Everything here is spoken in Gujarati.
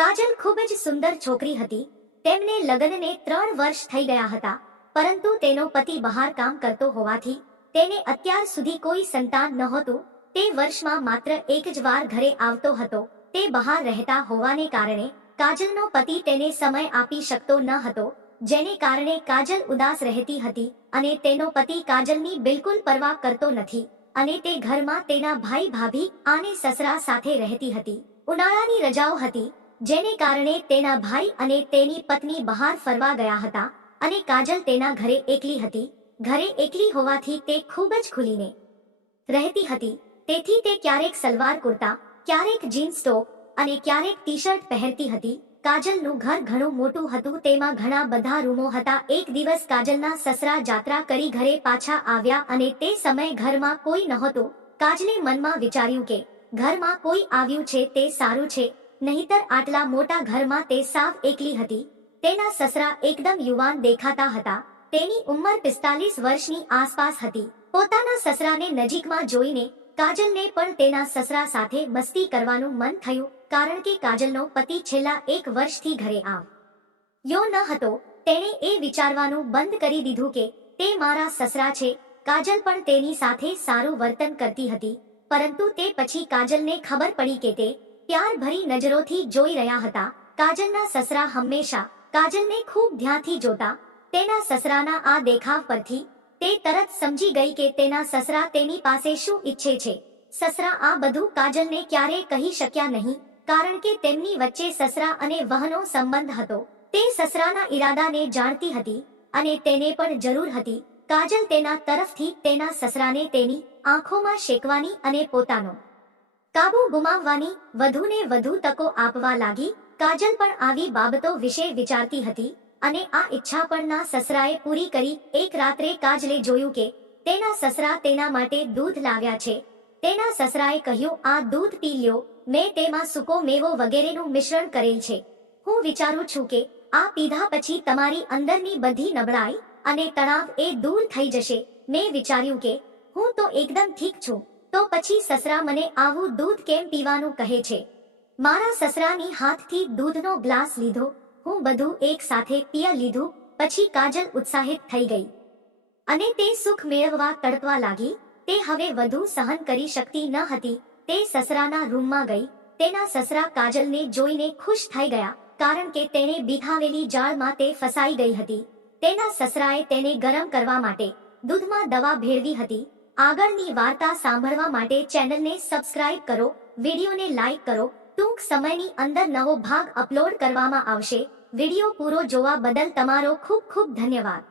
કાજલ ખૂબ જ સુંદર છોકરી હતી. તેમને લગ્નને ત્રણ વર્ષ થઈ ગયા હતા, પરંતુ તેનો પતિ બહાર કામ કરતો હોવાથી તેને અત્યાર સુધી કોઈ સંતાન નહોતું. તે વર્ષમાં માત્ર એક જ વાર ઘરે આવતો હતો. તે બહાર રહેતા હોવાને કારણે કાજલનો પતિ તેને સમય આપી શકતો ન હતો, જેને કારણે કાજલ ઉદાસ રહેતી હતી અને તેનો પતિ કાજલની બિલકુલ પરવા કરતો નથી અને તે ઘરમાં તેના ભાઈ ભાભી અને સસરા સાથે રહેતી હતી. ઉનાળાની રજાઓ હતી જેને કારણે તેના ભાઈ અને તેની પત્ની બહાર ફરવા ગયા હતા અને કાજલ તેના ઘરે એકલી હતી. ઘરે એકલી હોવાથી તે ખૂબ જ ખુલીને રહેતી હતી. તેથી તે ક્યારેક સલવાર કુર્તા, ક્યારેક જીન્સ ટોપ અને ક્યારેક ટી શર્ટ પહેરતી હતી. કાજલનું ઘર ઘણું મોટું હતું, તેમાં ઘણા બધા રૂમો હતા. એક દિવસ કાજલના સસરા જાત્રા કરી ઘરે પાછા આવ્યા અને તે સમયે ઘરમાં કોઈ નહોતું. કાજલે મનમાં વિચાર્યું કે ઘરમાં કોઈ આવ્યું છે તે સારું છે નહીતર આટલા મોટા ઘરમાં તે સાવ એકલી હતી. તેના સસરા એકદમ યુવાન દેખાતા હતા. તેની ઉંમર પિસ્તાલીસ વર્ષની આસપાસ હતી. પોતાના સસરાને નજીકમાં જોઈને કાજલને પણ તેના સસરા સાથે મસ્તી કરવાનું મન થયું, કારણ કે કાજલનો પતિ છેલ્લા એક વર્ષથી ઘરે આવ. યો ન હતો, તેણે એ વિચારવાનું બંધ કરી દીધું કે તે મારા સસરા છે. કાજલ પણ તેની સાથે સારું વર્તન કરતી હતી, પરંતુ તે પછી કાજલને ખબર પડી કે તે પ્યાર ભરી નજરોથી જોઈ રહ્યા હતા. કાજલના સસરા હંમેશા કાજલને ખૂબ ધ્યાનથી જોતા. તેના સસરાના આ દેખાવ પરથી તે તરત સમજી ગઈ કે તેના સસરા તેની પાસે શું ઈચ્છે છે. સસરા આ બધું કાજલને ક્યારેય કહી શક્યા નહીં, કારણ કે તેમની વચ્ચે સસરા અને વહનો સંબંધ હતો. તે સસરાના ઈરાદાને જાણતી હતી અને તેને પણ જરૂર હતી. કાજલ તેના તરફથી તેના સસરાને તેની આંખોમાં શેકવાની અને પોતાનો કાબુ ગુમાવવાની વધુને વધુ તકો આપવા લાગી. કાજલ પણ આવી બાબતો વિશે વિચારતી હતી અને આ ઈચ્છા પણ ના સસરાએ પૂરી કરી. એક રાત્રે કાજલે જોયું કે તેના સસરા તેના માટે દૂધ લાવ્યા છે. તેના સસરાએ કહ્યું, આ દૂધ પી લ્યો. મેં તેમાં સૂકો મેવો વગેરેનું મિશ્રણ કરેલ છે. હું વિચારું છું કે આ પીધા પછી તમારી અંદરની બધી નબળાઈ અને તણાવ એ દૂર થઈ જશે. મેં વિચાર્યું કે હું તો એકદમ ઠીક છું. તો પછી સસરા મને આવું દૂધ કેમ પીવાનું કહે છે? મારા સસરાની હાથથી દૂધનો ગ્લાસ લીધો, હું બધું એક સાથે પીય લીધું, પછી કાજલ ઉત્સાહિત થઈ ગઈ. અને તે સુખ મેળવવા તડપવા લાગી, તે હવે વધુ સહન કરી શકતી ન હતી, તે સસરાના રૂમમાં ગઈ, તેના સસરા કાજલને જોઈને ખુશ થઈ ગયા, કારણ કે તેણે બીઠાવેલી જાળમાં તે ફસાઈ ગઈ હતી. તેના સસરાએ તેને ગરમ કરવા માટે દૂધમાં દવા ભેળવી હતી આગળની વાર્તા સાંભળવા માટે ચેનલને સબસ્ક્રાઇબ કરો, વિડીયોને લાઇક કરો, ટૂંક સમયની અંદર નવો ભાગ અપલોડ કરવામાં આવશે. વીડિયો પૂરો જોવા બદલ તમારો ખૂબ ખૂબ ધન્યવાદ.